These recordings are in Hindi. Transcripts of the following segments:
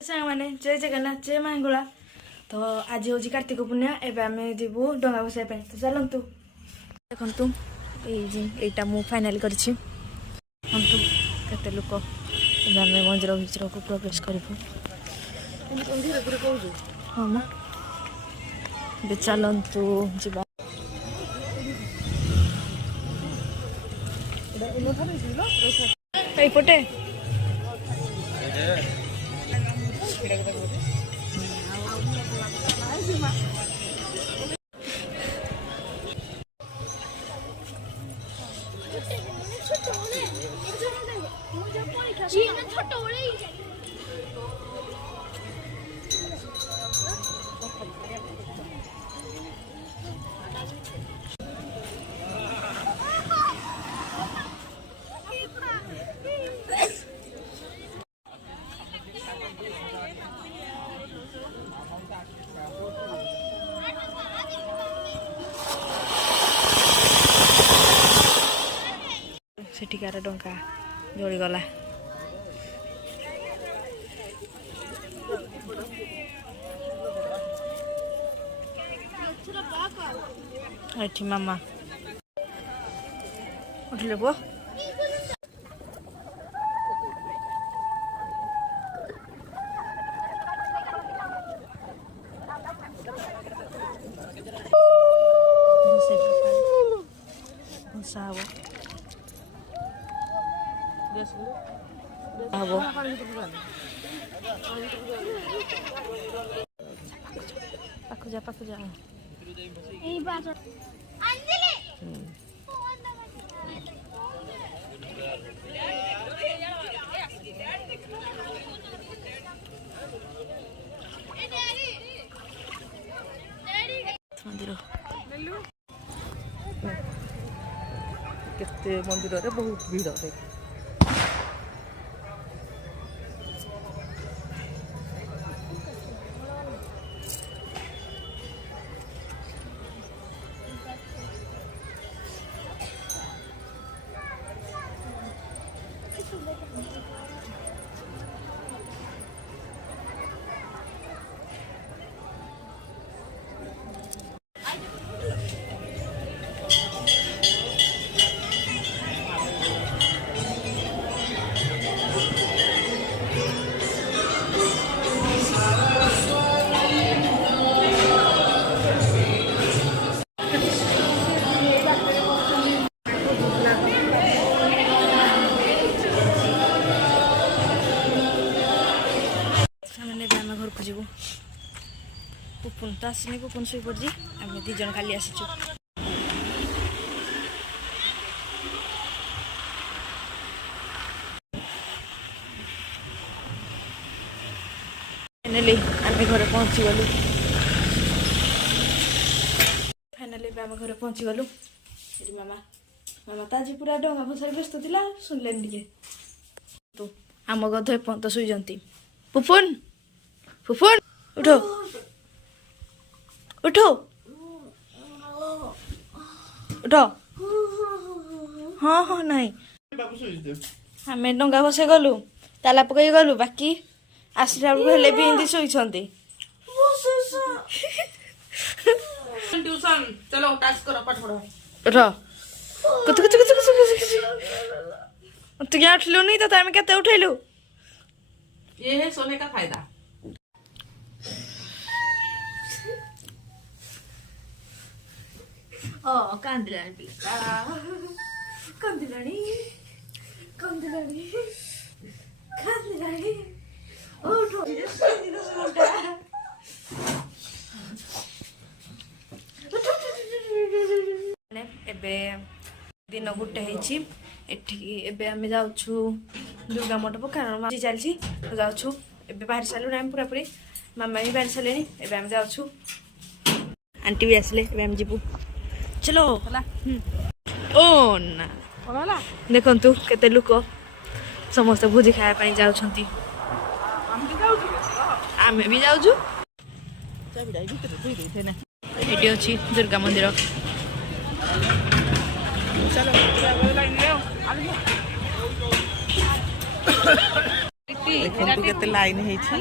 सांग मैंने जय जगन्नाथ जय मांगुला तो आज हूँ कार्तिक पूर्णिमा एवं आम जीवु डंगा भसाई तो चलतु देखु यहीटा मु फाइनाल करते लोक आम मंदिर भितर को प्रवेश करूँ हाँ मैं चलतु जा पटे सेठिकार डंका जलीगला मामा उठले पुआ पाखु जा मंदिर केते मंदिर रे बहुत भीड़ देख पुपुन तो आसनी पुपुन शुई पड़ी आम दीज खाली आसीचु फाइनाली आम घर पहुँची गलु घर पहुँची गलु मामा मामा तो आज पूरा डंगा भसार व्यस्त था शुणिले टे तो आम गध एपर्त शुई पुपुन पुपुन उठो उठो उठो हाँ हाँ नहीं आम डंगा भसे गलु ताला पकई गलु बाकी आसला बेलू हेले भी हिंदी शोइछंती ट्यूशन चलो टास्क करो पाठ पढ़ो उठो कुछ कुछ कुछ कुछ तू क्या उठलु नहीं तो आम केते उठेलु ये है सोने का फायदा कांदिलानी पिता कांदिलानी कांदिलानी कांदिलानी उठो एबे दिन गोटे एबे आम जाऊँ दुर्गा मंडप कारण चलती तो जाऊँ एबे बाहर सारू आम पूरा पूरी मामा भी बाहर सारे एबे आम जाऊँ आंटी भी आसले एबे आम जीवु चलो ओ ना देखु केते लोक समस्त भोजी खाया जाऊँ आम भी जाऊँ ये अच्छी दुर्गा मंदिर चलो देखंतु केते लाइन हेछि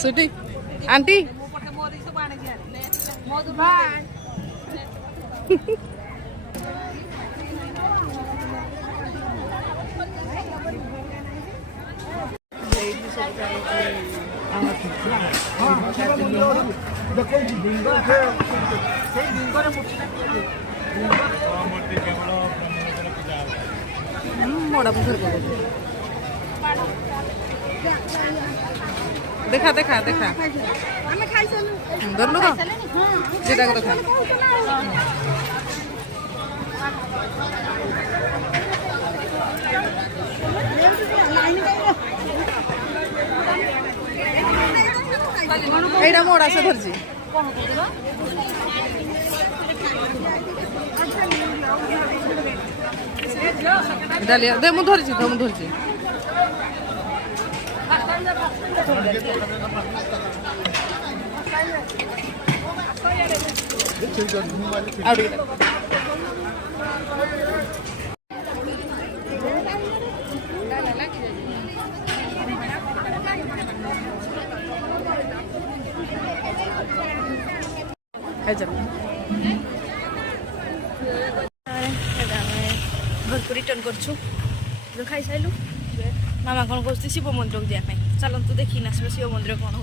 सुटी आंटी मोड़ा पुखर देखा देखा देखा धरलु तो जेटा देखा एटा मोड़ा से धरजी डालिया दे मु धरजी तो मु धरजी घर को रिटर्न करछु खाई साइलु मामा कौन कहते शिव मंदिर को जाए चलतु देखी ना शिव मंदिर कौन हो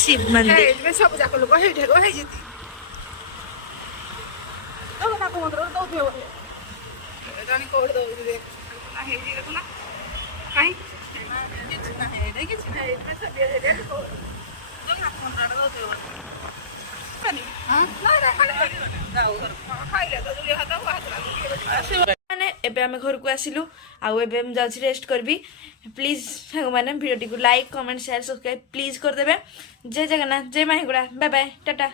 शिव मंदिर सब जाक लोक एबे आमे घर को आसिलु आउ एबे हम जाउछि रेस्ट करबी प्लीज सांग माने वीडियो को like comment share subscribe please कर देबे जय जगन्नाथ जय माहिगुड़ा बाय बाय टाटा।